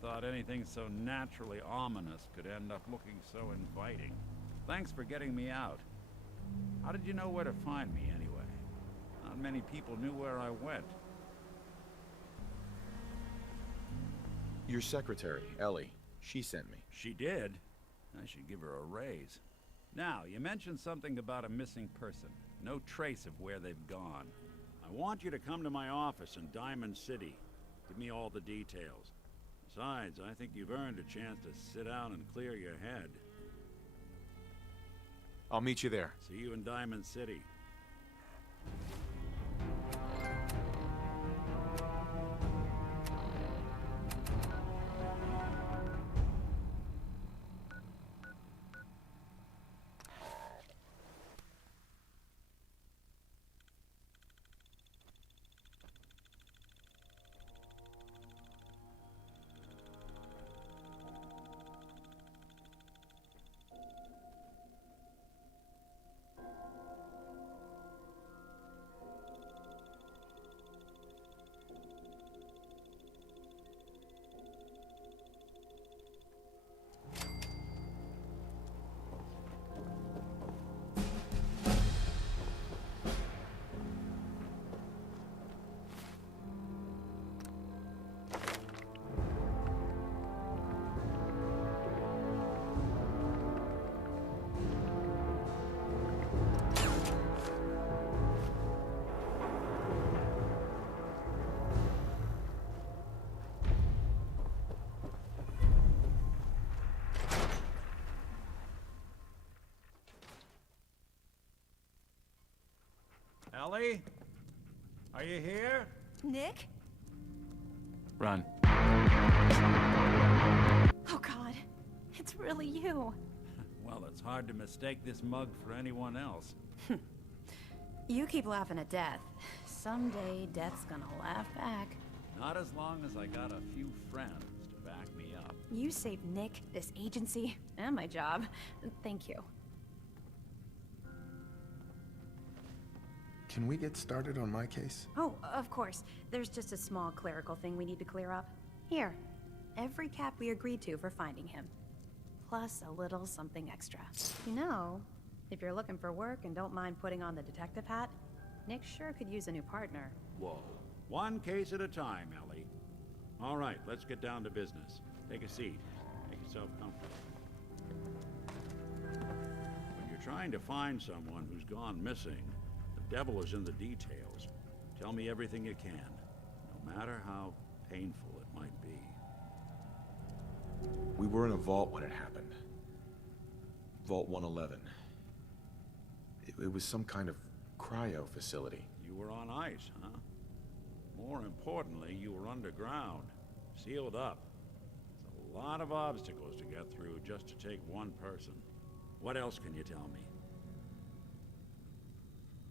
thought anything so naturally ominous could end up looking so inviting. Thanks for getting me out. How did you know where to find me, anyway? Not many people knew where I went. Your secretary, Ellie. She sent me. She did? I should give her a raise. Now, you mentioned something about a missing person. No trace of where they've gone. I want you to come to my office in Diamond City. Give me all the details. Besides, I think you've earned a chance to sit down and clear your head. I'll meet you there. See you in Diamond City. Ellie? Are you here? Nick? Run. Oh God, it's really you. Well, it's hard to mistake this mug for anyone else. You keep laughing at death. Someday, death's gonna laugh back. Not as long as I got a few friends to back me up. You saved Nick, this agency, and my job. Thank you. Can we get started on my case? Oh, of course. There's just a small clerical thing we need to clear up. Here, every cap we agreed to for finding him. Plus a little something extra. You know, if you're looking for work and don't mind putting on the detective hat, Nick sure could use a new partner. Whoa. One case at a time, Ellie. All right, let's get down to business. Take a seat. Make yourself comfortable. When you're trying to find someone who's gone missing, the devil is in the details. Tell me everything you can, no matter how painful it might be. We were in a vault when it happened. Vault 111. It was some kind of cryo facility. You were on ice, huh? More importantly, you were underground, sealed up. It's a lot of obstacles to get through just to take one person. What else can you tell me?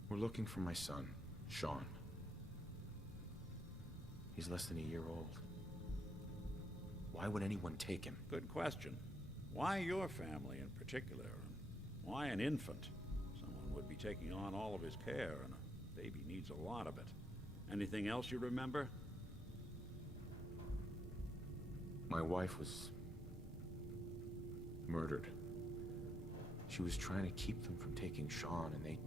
We're looking for my son, Sean. He's less than a year old. Why would anyone take him? Good question. Why your family in particular? And why an infant? Someone would be taking on all of his care, and a baby needs a lot of it. Anything else you remember? My wife was murdered. She was trying to keep them from taking Sean, and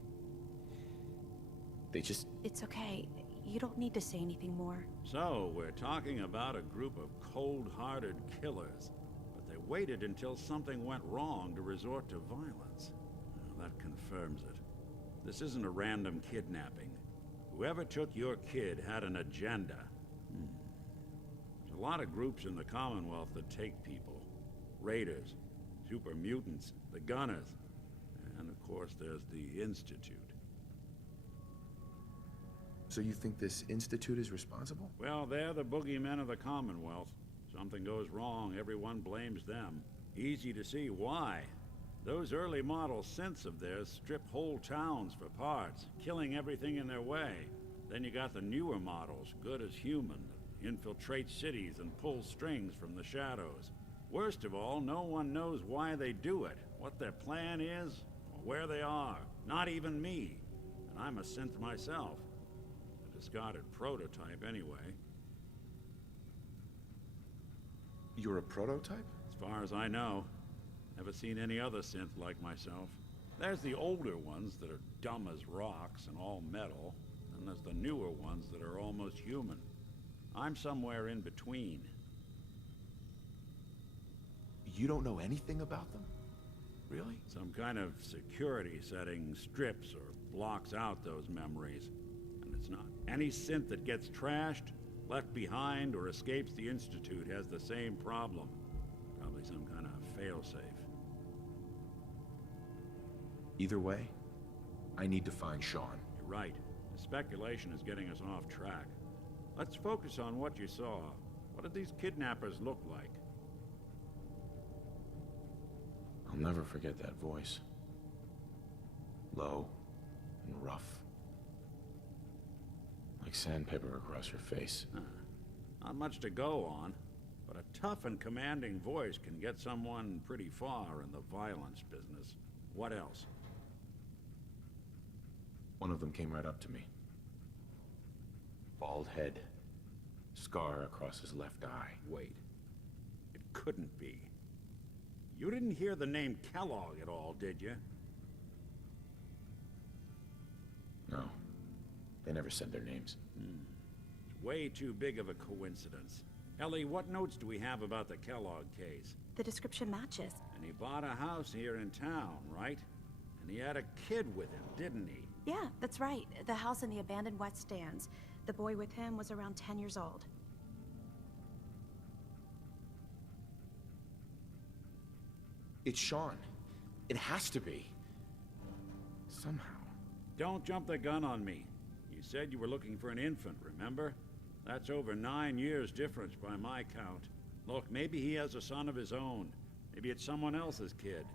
they just... It's okay. You don't need to say anything more. So, we're talking about a group of cold-hearted killers, but they waited until something went wrong to resort to violence. Well, that confirms it. This isn't a random kidnapping. Whoever took your kid had an agenda. There's a lot of groups in the Commonwealth that take people. Raiders, super mutants, the Gunners, and of course there's the Institute. So you think this Institute is responsible? Well, they're the boogeymen of the Commonwealth. Something goes wrong, everyone blames them. Easy to see why. Those early model synths of theirs strip whole towns for parts, killing everything in their way. Then you got the newer models, good as human, that infiltrate cities and pull strings from the shadows. Worst of all, no one knows why they do it, what their plan is, or where they are. Not even me. And I'm a synth myself. A discarded prototype, anyway. You're a prototype? As far as I know. Never seen any other synth like myself. There's the older ones that are dumb as rocks and all metal, and there's the newer ones that are almost human. I'm somewhere in between. You don't know anything about them? Really? Some kind of security setting strips or blocks out those memories. And it's not. Any synth that gets trashed, left behind, or escapes the Institute has the same problem. Probably some kind of failsafe. Either way, I need to find Sean. You're right. The speculation is getting us off track. Let's focus on what you saw. What did these kidnappers look like? I'll never forget that voice. Low and rough. Like sandpaper across your face. Not much to go on, but a tough and commanding voice can get someone pretty far in the violence business. What else? One of them came right up to me. Bald head. Scar across his left eye. Wait. It couldn't be. You didn't hear the name Kellogg at all, did you? No. They never said their names. It's way too big of a coincidence. Ellie, what notes do we have about the Kellogg case? The description matches. And he bought a house here in town, right? And he had a kid with him, didn't he? Yeah, that's right. The house in the abandoned West Stands. The boy with him was around 10 years old. It's Sean. It has to be. Somehow. Don't jump the gun on me. You said you were looking for an infant, remember? That's over 9 years difference by my count. Look, maybe he has a son of his own. Maybe it's someone else's kid.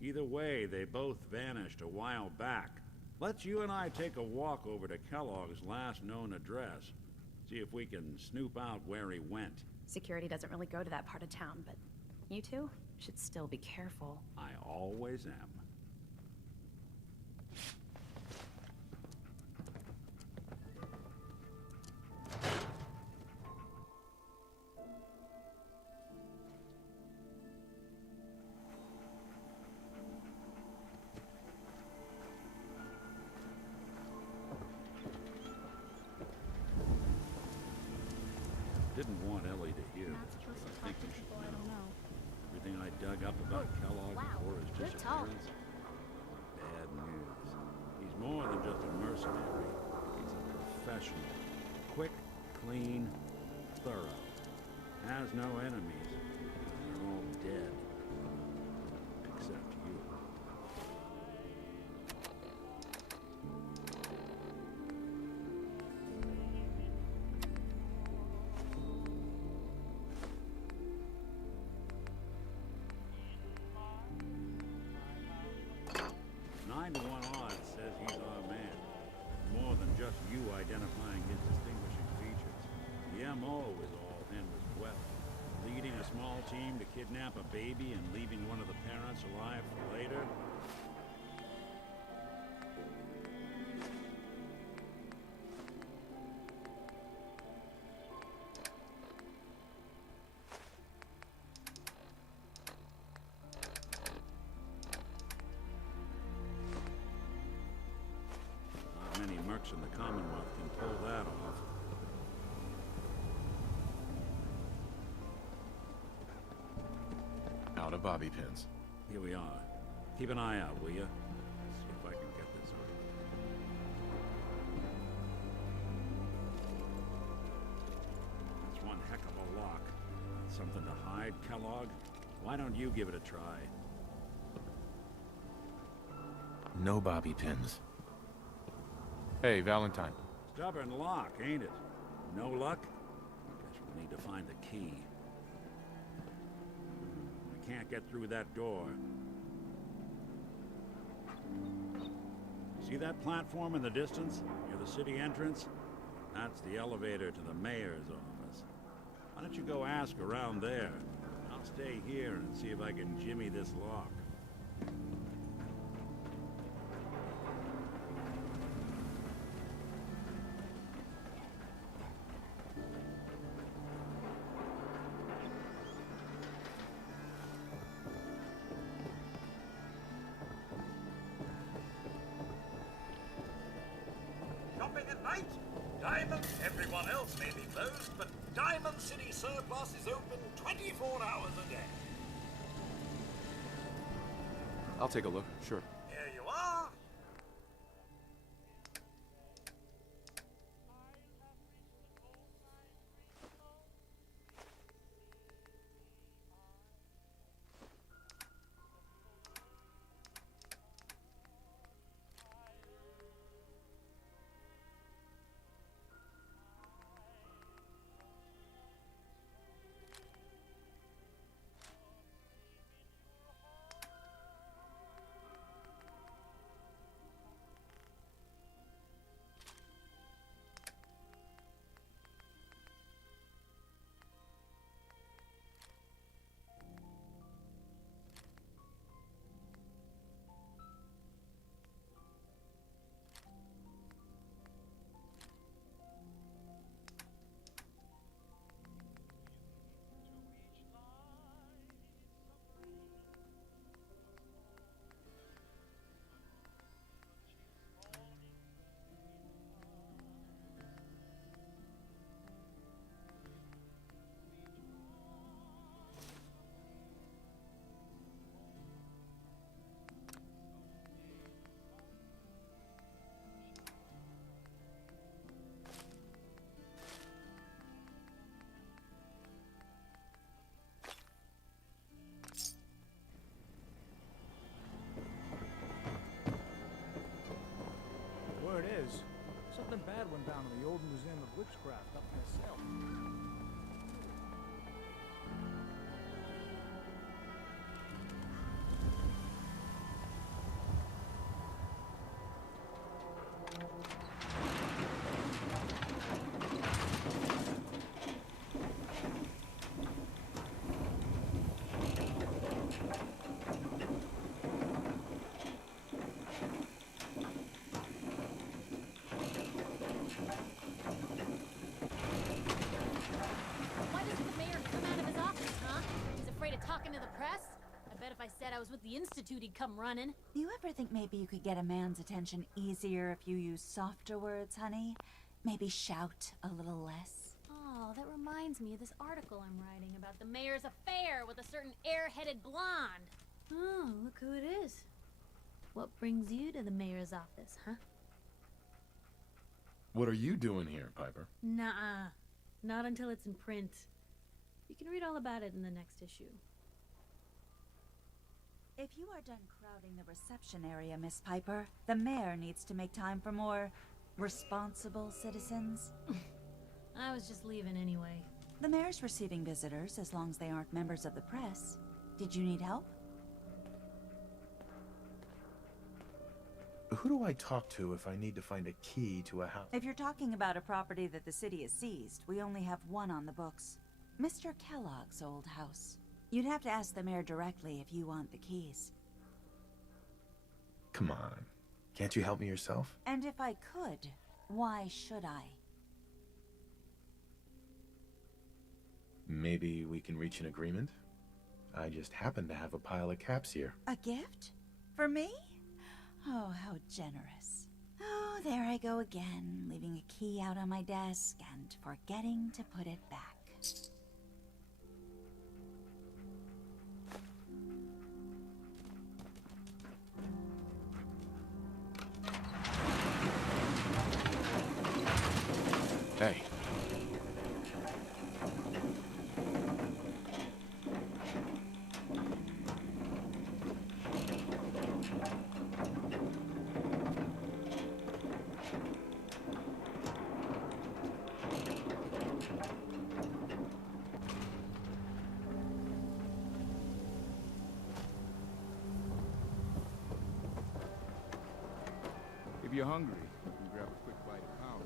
Either way, they both vanished a while back. Let's you and I take a walk over to Kellogg's last known address. See if we can snoop out where he went. Security doesn't really go to that part of town, but you two should still be careful. I always am. Didn't want Ellie to hear Not this, supposed but to I think talk to you should people I don't know. Oh, Everything I dug up about Kellogg wow. before his You're tall. disappearance. Bad news. He's more than just a mercenary. He's a professional. Quick, clean, thorough. Has no enemies. They're all dead. Except you. Nine to 1 odds says he's our man. More than just you identifying his distinguishing features. The MO is all him as well. Leading a small team to kidnap a baby and leaving one of the parents alive for later. Not many mercs in the Commonwealth can pull that off. Out of bobby pins. Here we are. Keep an eye out, will you? See if I can get this on. That's one heck of a lock. Something to hide, Kellogg? Why don't you give it a try? No bobby pins. Hey, Valentine. Stubborn lock, ain't it? No luck? Guess we'll need to find the key. We can't get through that door. See that platform in the distance, near the city entrance? That's the elevator to the mayor's office. Why don't you go ask around there? I'll stay here and see if I can jimmy this lock. shopping at night? Everyone else may be closed, but Diamond City Surplus is open 24 hours a day. I'll take a look, sure. Here you are. Word is, something bad went down in the old Museum of Witchcraft up myself. I said I was with the Institute, he'd come running. Do you ever think maybe you could get a man's attention easier if you use softer words, honey? Maybe shout a little less? Oh, that reminds me of this article I'm writing about the mayor's affair with a certain airheaded blonde. Oh, look who it is. What brings you to the mayor's office, huh? What are you doing here, Piper? Nuh-uh. Not until it's in print. You can read all about it in the next issue. If you are done crowding the reception area, Miss Piper, the mayor needs to make time for more responsible citizens. I was just leaving anyway. The mayor's receiving visitors as long as they aren't members of the press. Did you need help? Who do I talk to if I need to find a key to a house? If you're talking about a property that the city has seized, we only have one on the books. Mr. Kellogg's old house. You'd have to ask the mayor directly if you want the keys. Come on. Can't you help me yourself? And if I could, why should I? Maybe we can reach an agreement? I just happen to have a pile of caps here. A gift? For me? Oh, how generous. Oh, there I go again, leaving a key out on my desk and forgetting to put it back. Hey. If you're hungry, you can grab a quick bite of pound.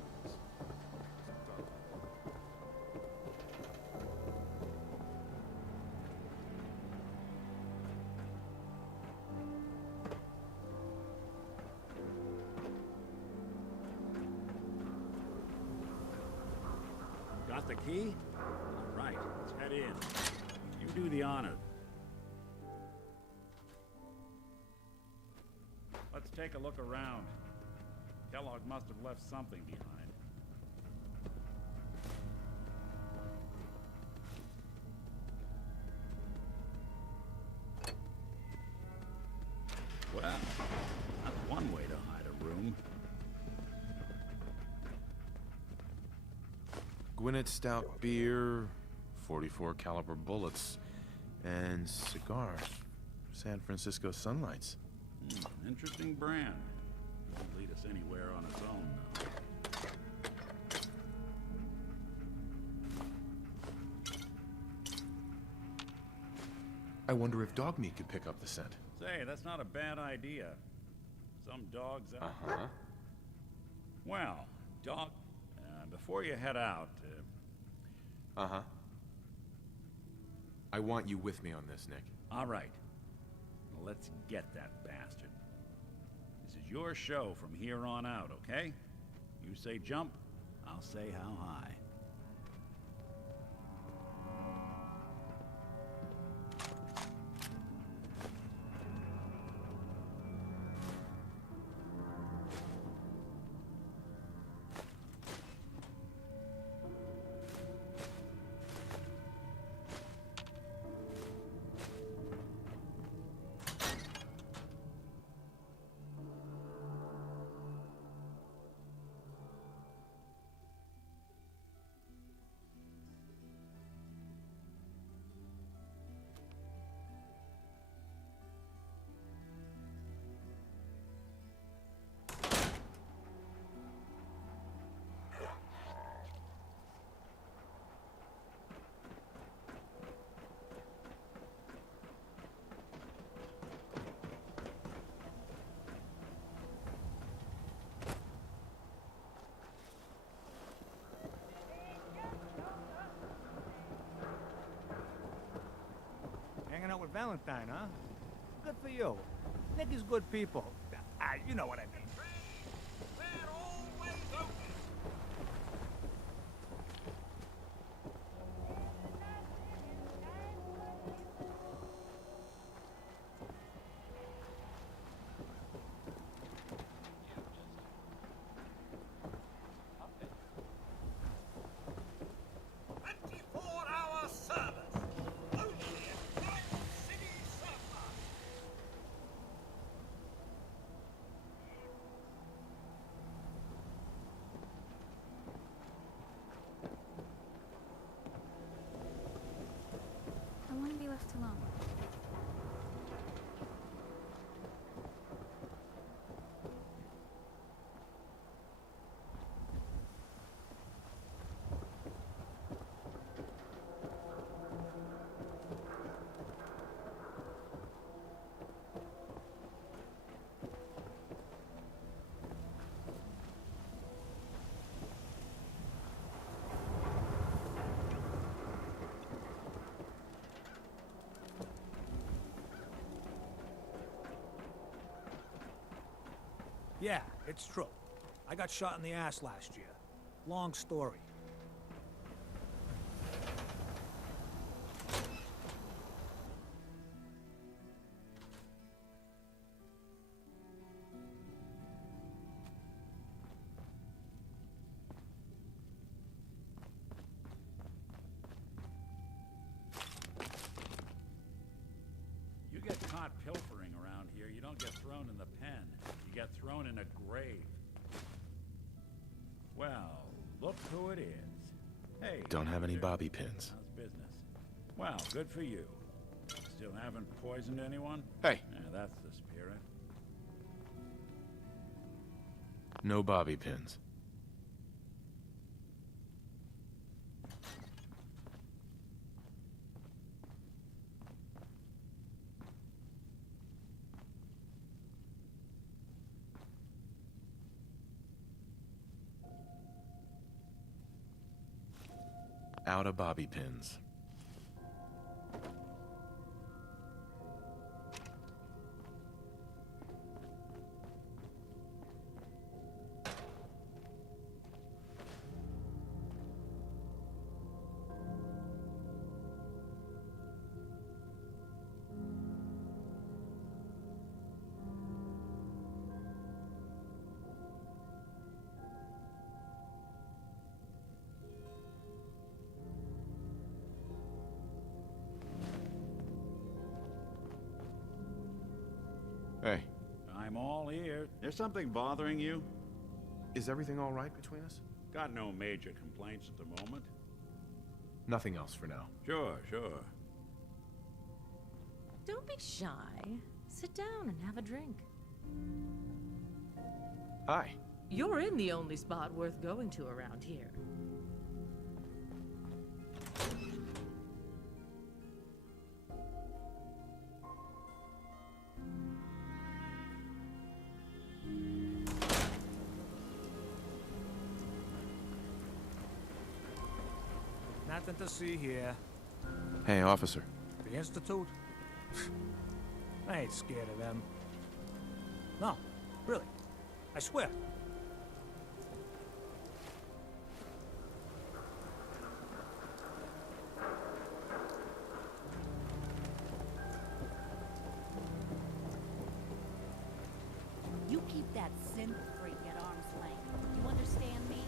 Got the key? All right, let's head in. You do the honor. Let's take a look around. Kellogg must have left something behind. Well, that's one way to hide a room. Gwinnett Stout beer, 44 caliber bullets, and cigars. San Francisco Sunlights. Interesting brand. Won't lead us anywhere on its own, though. I wonder if dog meat could pick up the scent. Say, that's not a bad idea. Some dogs out... Uh-huh. Well, before you head out... Uh-huh. I want you with me on this, Nick. All right. Well, let's get that bastard. This is your show from here on out, okay? You say jump, I'll say how high. Hanging out with Valentine, huh? Good for you. Nick is good people. You know what I mean. They're always open. Hour service. Only at Diamond City Surplus. I want to be left alone. Yeah, it's true. I got shot in the ass last year. Long story. You get caught pilfering around here, you don't get thrown in the pen. You get thrown in a grave. Well, look who it is. Hey. Don't have any Peter. bobby pins. How's business? Well, good for you. Still haven't poisoned anyone? Hey. Yeah, that's the spirit. No bobby pins. Out of bobby pins. Hey, I'm all ear. There's something bothering you? is everything all right between us? Got no major complaints at the moment. Nothing else for now. Sure, sure. Don't be shy. Sit down and have a drink. Hi. You're in the only spot worth going to around here. Nothing to see here. Hey, officer. The Institute? I ain't scared of them. No, really. I swear. You keep that synth freak at arm's length. You understand me?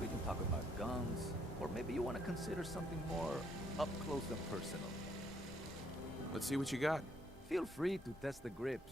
We can talk about guns, or maybe you want to consider something more up close and personal. Let's see what you got. Feel free to test the grips.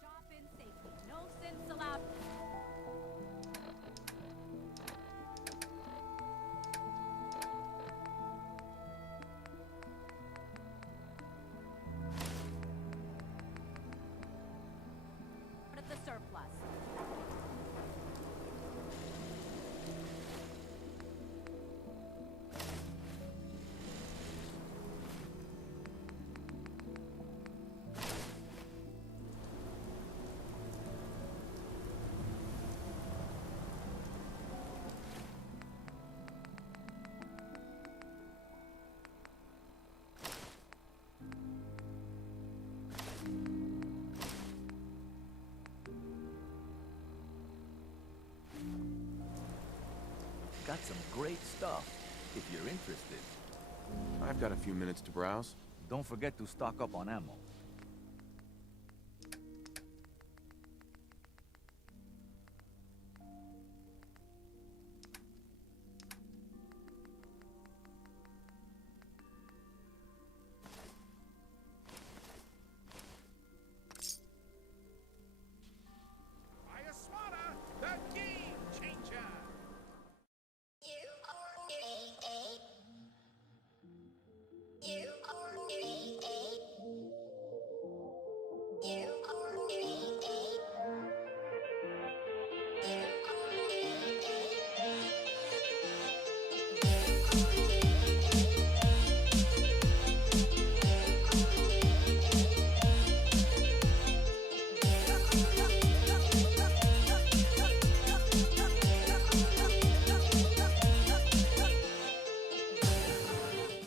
Shop in safety. No synths allowed. At the surplus. Got some great stuff, if you're interested. I've got a few minutes to browse. Don't forget to stock up on ammo.